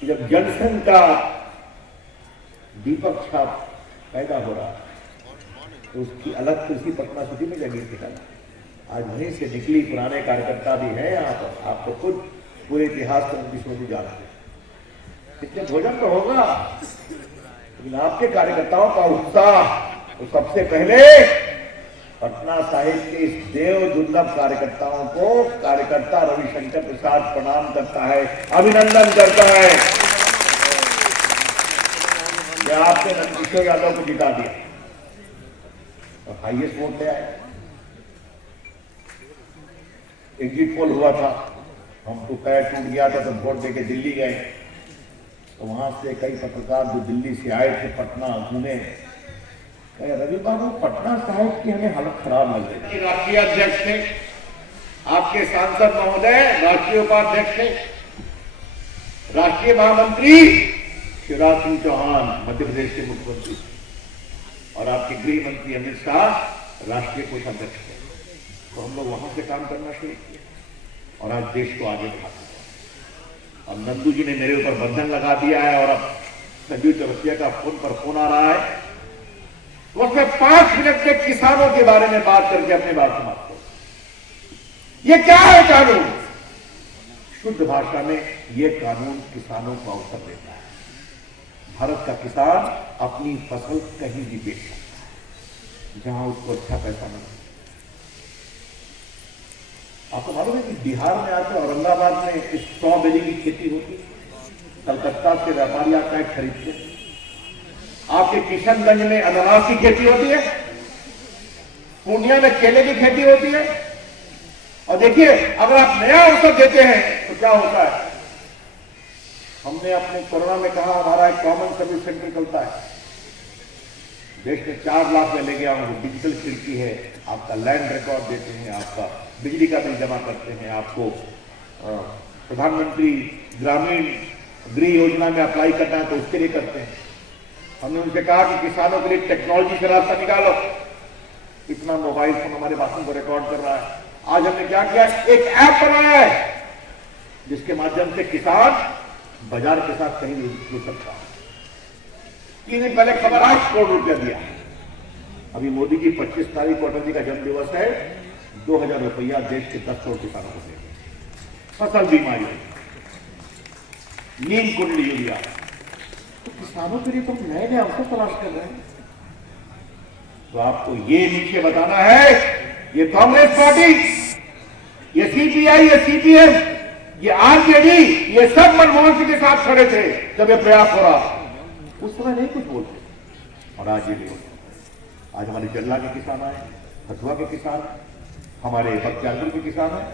कि जब जनसंघ का दीपक छाप पैदा हो रहा तो उसकी अलग कृषि पटना सिटी में जगह थी। आज वहीं से निकली, पुराने कार्यकर्ता भी हैं यहाँ पर, आप तो खुद पूरे इतिहास को विश्व में जानते हैं। इतने भोजन तो होगा, लेकिन आपके कार्यकर्ताओं का उत्साह तो सबसे पहले पटना साहिब के इस देव दुर्लभ कार्यकर्ताओं को कार्यकर्ता रविशंकर प्रसाद प्रणाम करता है, अभिनंदन करता है कि आपने नंदकिशोर यादव को जिता दिया और हाईएस्ट वोट ले आए। एग्जिट पोल हुआ था, हमको पैर टूट गया था तो वोट देके दिल्ली गए, तो वहां से कई पत्रकार जो दिल्ली से आए थे पटना घूमे, कहे रवि बाबू पटना साहिब की हमें हालत खराब लग रही। राष्ट्रीय अध्यक्ष थे, आपके सांसद महोदय राष्ट्रीय उपाध्यक्ष थे, राष्ट्रीय महामंत्री शिवराज सिंह चौहान मध्य प्रदेश के मुख्यमंत्री, और आपके गृह मंत्री अमित शाह राष्ट्रीय कोषाध्यक्ष थे। तो हम लोग वहां से काम करना शुरू किया और आज देश को आगे बढ़ाते हैं। और नंदू जी ने मेरे ऊपर बंधन लगा दिया है और अब संजीव चौरसिया का फोन पर फोन आ रहा है, तो उसमें 5 मिनट में किसानों के बारे में बात करके अपनी बात समाप्त करो। ये क्या है कानून? शुद्ध भाषा में ये कानून किसानों को अवसर देता है। भारत का किसान अपनी फसल कहीं भी बेच सकता है जहां उसको अच्छा पैसा मिले। आपको मालूम है कि बिहार में आकर औरंगाबाद में स्ट्रॉबेरी की खेती होती है, कलकत्ता से व्यापारी आता है खरीदते। आपके किशनगंज में अनानास की खेती होती है, पूर्णिया में केले की खेती होती है। और देखिए, अगर आप नया अवसर देते हैं तो क्या होता है। हमने अपने कोरोना में कहा हमारा एक कॉमन सर्विस सेंटर चलता है, देश में 4 लाख में ले गया हूं। डिजिटल खिड़की है, आपका लैंड रिकॉर्ड देते हैं, आपका बिजली का बिल जमा करते हैं, आपको प्रधानमंत्री ग्रामीण गृह योजना में अप्लाई करना है तो उसके लिए करते हैं। हमने उनसे कहा कि किसानों के लिए टेक्नोलॉजी से रास्ता निकालो। इतना मोबाइल फोन हमारे भाषण को रिकॉर्ड कर रहा है। आज हमने क्या किया, एक ऐप बनाया है जिसके माध्यम से किसान बाजार के साथ कहीं भी जुड़ सकता है। 3 दिन पहले खबर 8 करोड़ रुपया दिया। अभी मोदी जी 25 तारीख को अटल जी का जन्म दिवस है, 2000 रुपया देश के 10 करोड़ किसानों को देंगे। फसल बीमा योजना, नीम कुंडली यूरिया, तो किसानों के लिए तो नए नए अवसर तलाश कर रहे हैं। तो आपको ये नीचे बताना है, ये कांग्रेस पार्टी, ये सीपीआई, ये सीपीएम, ये आरजेडी, ये सब मनमोहन सिंह के साथ खड़े थे जब ये प्रयास हो रहा। उस समय नहीं कुछ बोलते और आज ये नहीं होता। आज हमारे जल्ला के किसान आए, कठुआ के किसान, हमारे बख्तियारपुर के किसान हैं,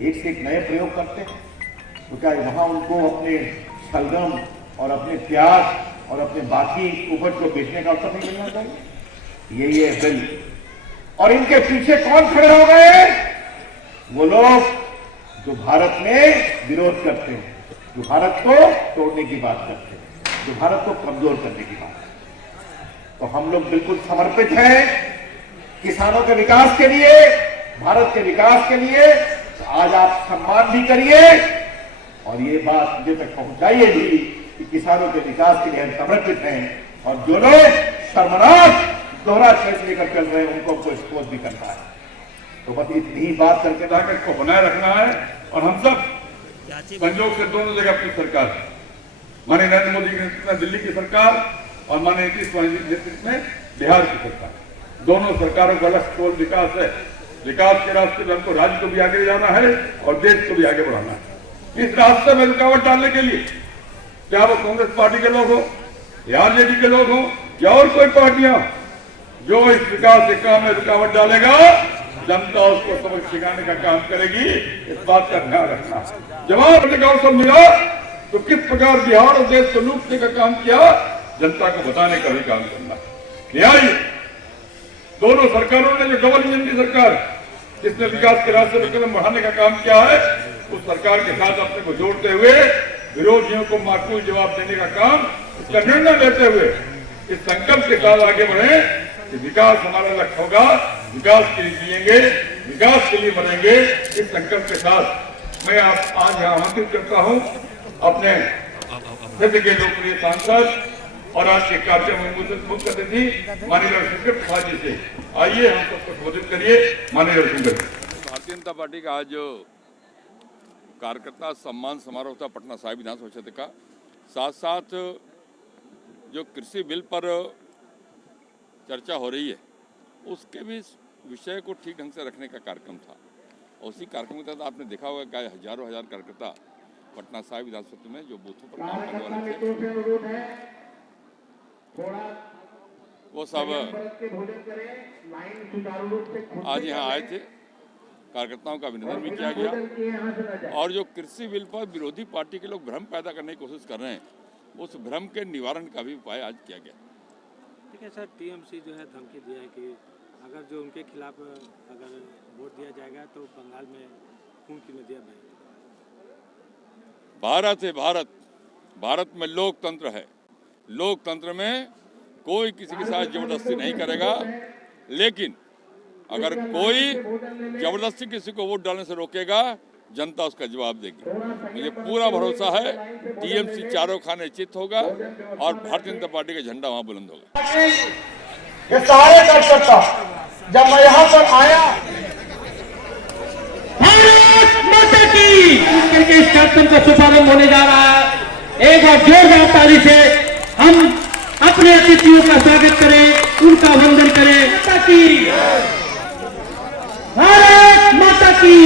एक से एक नए प्रयोग करते हैं। तो क्या वहां उनको अपने शलगम और अपने प्याज और अपने बाकी उपज को बेचने का अवसर नहीं मिलना चाहिए? यही है बिल। और इनके पीछे कौन खड़े हो गए? वो लोग जो भारत में विरोध करते हैं, जो भारत को तोड़ने की बात करते हैं, जो भारत को कमजोर करने की बात करते हैं। तो हम लोग बिल्कुल समर्पित हैं किसानों के विकास के लिए, भारत के विकास के लिए। तो आज आप सम्मान भी करिए और ये बात मुझे तक पहुंचाइए भी कि किसानों के विकास के लिए हम समर्पित हैं। और जो लोग शर्मनाक दोहरा चरित्र लेकर चल रहे हैं उनको हमको एक्सपोज भी करना है। तो बस इतनी ही बात करके ताकत को बनाए रखना है। और हम सब संयोग से दोनों जगह अपनी सरकार, माननीय नरेंद्र मोदी के नेतृत्व में दिल्ली की सरकार और माननीय नीतीश कुमार के नेतृत्व में बिहार की सरकार, दोनों सरकारों का लक्ष्य केवल विकास है। विकास के रास्ते में हमको राज्य को भी आगे जाना है और देश को भी आगे बढ़ाना है। इस रास्ते में रुकावट डालने के लिए क्या वो कांग्रेस पार्टी के लोग हो या आरजेडी के लोग हो या और कोई पार्टियां, जो इस विकास के काम में रुकावट डालेगा, जनता उसको सबक सिखाने का काम करेगी। इस बात का ध्यान रखना। जवाब देने का अवसर मिला तो किस प्रकार बिहार और देश को लूटने का काम किया, जनता को बताने का भी काम करना। न्याय दोनों सरकारों ने, जो डबल इंजन की सरकार जिसने विकास के रास्ते में कदम बढ़ाने का काम किया है, उस सरकार के साथ अपने को जोड़ते हुए विरोधियों को माकूल जवाब देने का काम, इसका निर्णय लेते हुए इस संकल्प के साथ आगे बढ़े कि विकास हमारा लक्ष्य होगा, विकास के लिए जिएंगे, विकास के लिए बनेंगे। इस संकल्प के साथ मैं आज यहाँ आमंत्रित करता हूँ अपने सभी के लोकप्रिय सांसद और आज के कार्यक्रम मुख्य अतिथि माननीय रविशंकर प्रसाद जी से आइए हम सबको संबोधित करिए। माननीय रविशंकर। भारतीय जनता पार्टी का आज कार्यकर्ता सम्मान समारोह था पटना साहिब विधानसभा क्षेत्र का, साथ साथ जो कृषि बिल पर चर्चा हो रही है उसके भी विषय को ठीक ढंग से रखने का कार्यक्रम था। उसी कार्यक्रम के तहत आपने देखा होगा कि हजारों हजार कार्यकर्ता पटना साहिब विधानसभा में जो बूथों पर काम करने वाले थे वो सब आज यहाँ आए थे। कार्यकर्ताओं का अभिनंदन भी किया गया और जो कृषि बिल पर विरोधी पार्टी के लोग भ्रम पैदा करने की कोशिश कर रहे हैं उस भ्रम के निवारण का भी उपाय आज किया गया। ठीक है सर, टीएमसी जो है धमकी दिया है कि अगर जो उनके खिलाफ अगर वोट दिया जाएगा तो बंगाल में खून की नदियां बहेंगी। भारत है भारत में लोकतंत्र है। लोकतंत्र में कोई किसी के साथ जबरदस्ती नहीं करेगा, लेकिन अगर कोई जबरदस्ती किसी को वोट डालने से रोकेगा जनता उसका जवाब देगी। मुझे पूरा भरोसा है टीएमसी चारों खाने चित होगा और भारतीय जनता पार्टी का झंडा वहां बुलंद होगा। ये सारे कार्यकर्ता जब मैं यहाँ पर आया भारत माता की करके इस कार्यक्रम का शुभारंभ होने जा रहा है। एक बार जोरदार ताली से हम अपने अतिथियों का स्वागत करें, उनका वंदन करें। माता की भारत माता की